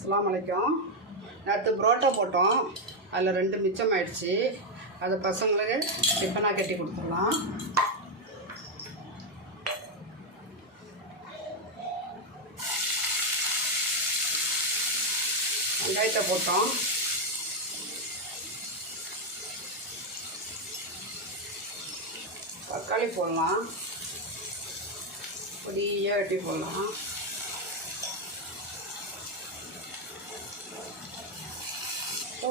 அஸ்ஸலாமு அலைக்கும். நேற்று புரோட்டா போட்டோம், அதில் 2 மிச்சமாயிடுச்சு. அதை பசங்களுக்கு டிஃபனாக கட்டி கொடுத்துடலாம். வெங்காயத்தை போட்டோம், தக்காளி போடலாம், பொடியாக வெட்டி போடலாம்.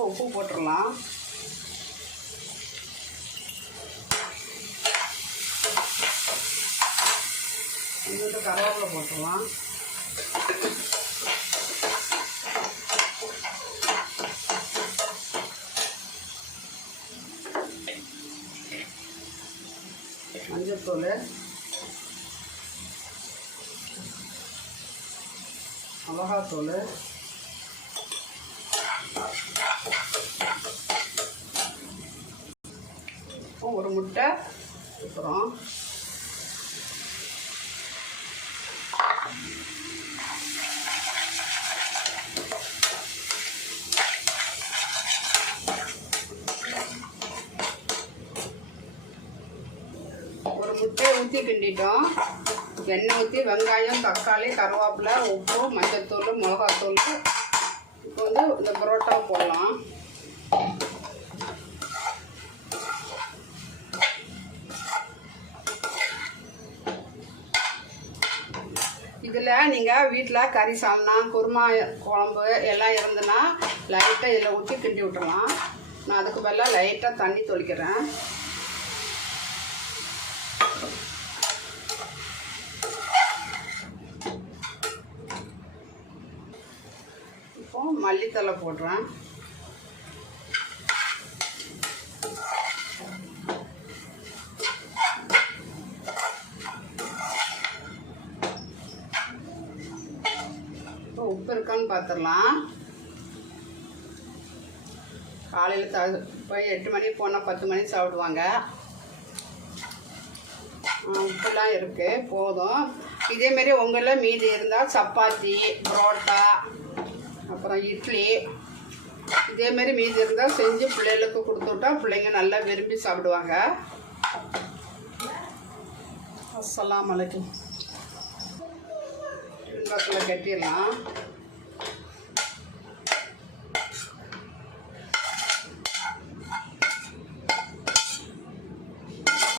உப்பு போட்டுடலாம். கொஞ்சம் கருவேப்பிலை போட்டுடலாம். மஞ்சள்தூள், மிளகாத்தூள், ஒரு முட்டை ஊற்றுறோம். ஒரு முட்டையை ஊற்றி கிண்டிட்டோம். எண்ணெய் ஊற்றி வெங்காயம், தக்காளி, கருவேப்பிலை, உப்பு, மஞ்சள்தூள், மிளகாத்தூள். இப்போ இந்த பரோட்டா போடலாம். இதில் நீங்கள் வீட்டில் கறி சால்னா, குருமா குழம்பு எல்லாம் இருந்துன்னா லைட்டாக இதில் ஊற்றி கிண்டி விட்டுறலாம். நான் அதுக்கு பதிலாக லைட்டாக தண்ணி தொளிக்கிறேன். இப்போ மல்லித்தழை போடுறேன். உப்பு இருக்கான்னு பார்த்துடலாம். காலையில் போய் 8 மணிக்கு போனால் 10 மணிக்கு சாப்பிடுவாங்க. உப்புலாம் இருக்குது, போதும். இதேமாரி உங்களில் மீதி இருந்தால் சப்பாத்தி, புரோட்டா, அப்புறம் இட்லி இதேமாரி மீதி இருந்தால் செஞ்சு பிள்ளைகளுக்கு கொடுத்துட்டா பிள்ளைங்க நல்லா விரும்பி சாப்பிடுவாங்க. அஸ்ஸலாமு அலைக்கும். பக்கத்தில் கட்டிடலாம்.